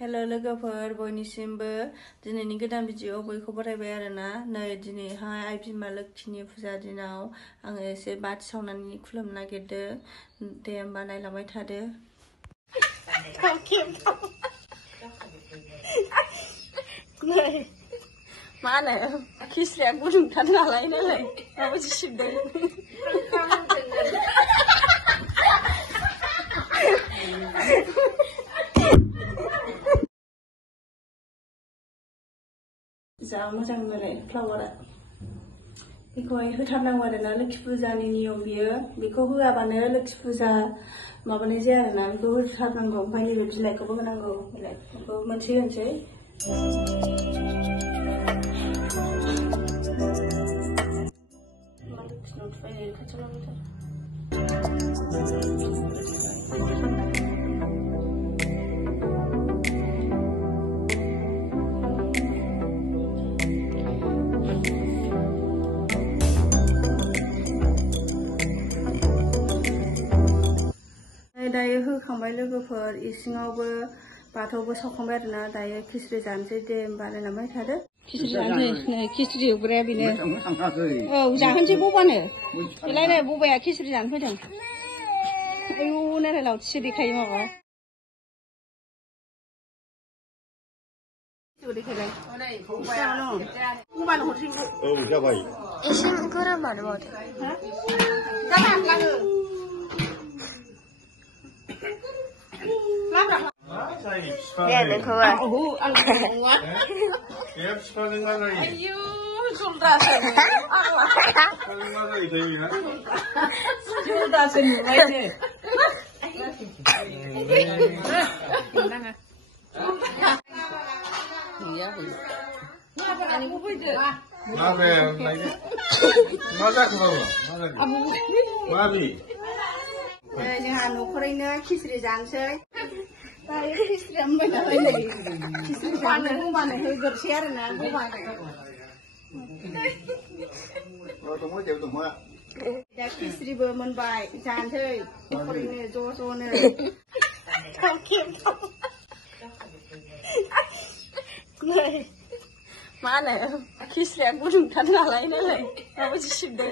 hello लोगोफोर बयनिसिमबो दिनैनि गोदान भिडिअ बयखौ बरायबाय आरोना नै दिनैहाय आइ बिमा लोक्षिनि फुजा दिनाव आङो एसे बाथि सावनानै खुलुमनो नागिरदों दे होमबा नायलांबाय थादो नै मा होनो खिस्रिया गुदुंथार नालाय नालाय माबायदि सिबदों जा मोजां नालाय फ्लावारा बेखौहाय होथारनांगौ आरोना लोक्षि फुजानि नियम बियो बेखौ होआबानो लोक्षि फुजा माबानाय जाया आरोना बेखौ होथारनांगौ ओमफ्राय नैबे बिलाइखौबो होनांगौ बिलाइखौ मोनसे होनसै दायो होखांबाय लोगोफोर इसिङावबो बाथौबो सावखांबाय आरोना दायो खिस्रि जानोसै दे होमबा नायलांबाय थादो खिस्रि जानोसै नै खिस्रि एवग्राया बेनो औ जाहोनसै बबानो बेलाय नै बबाया खिस्रि जानो फैदों आयु नायलाय लावथिसो देखायो माबा बबानो हरसै औ जाबाय एसे गोराबानो माथो जानो जोंहा न'खरैनो खिस्रि जानोसै दायो खिस्रिया मोनबाय नालाय नै खिस्रि जानो बबानो होग्रोसै आरोना बबानो दा खिस्रिबो मोनबाय जानोसै न'खरैनो ज' ज'नो नै मा होनो खिस्रिया गुदुंथार नालाय नालाय माबायदि सिबदों